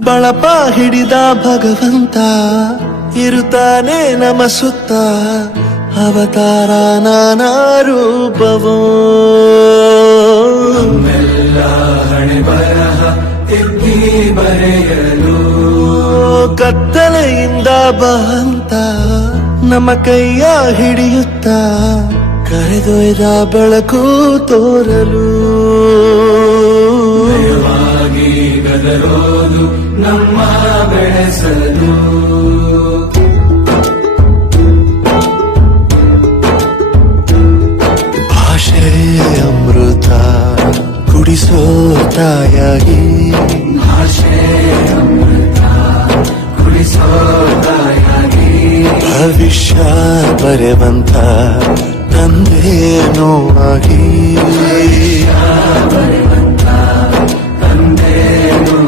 ಬಳಪ ಹಿಡಿದ ಭಗವಂತ ಇರುತ್ತಾನೆ ನಮ ಸುತ್ತ ಅವತಾರ ನಾನಾ ರೂಪವೋ ನಮ್ಮೆಲ್ಲ ಹಣೆ ಬರಹ ತಿದ್ದಿ ಬರೆಯಲು ಕತ್ತಲೆಯಿಂದ ಬಂತ ನಮ್ಮ ಕೈಯ ಹಿಡಿಯುತ್ತ ಕರೆದೊಯ್ದ ಬೆಳಕು ತೋರಲು ಭಯವಾಗಿ ಗದರೋದು ನಮ್ಮ ಬೆಳೆಸಲು ಭಾಷೆ ಅಮೃತ ಕುಡಿಸೋ ತಾಯಾಗಿ ಭಾಷೆ ಅಮೃತ ಕುಡಿಸೋ ತಾಯಾಗಿ ಭವಿಷ್ಯ ಬರೆವಂತ ತಂದೇನೋ ಆಗಿ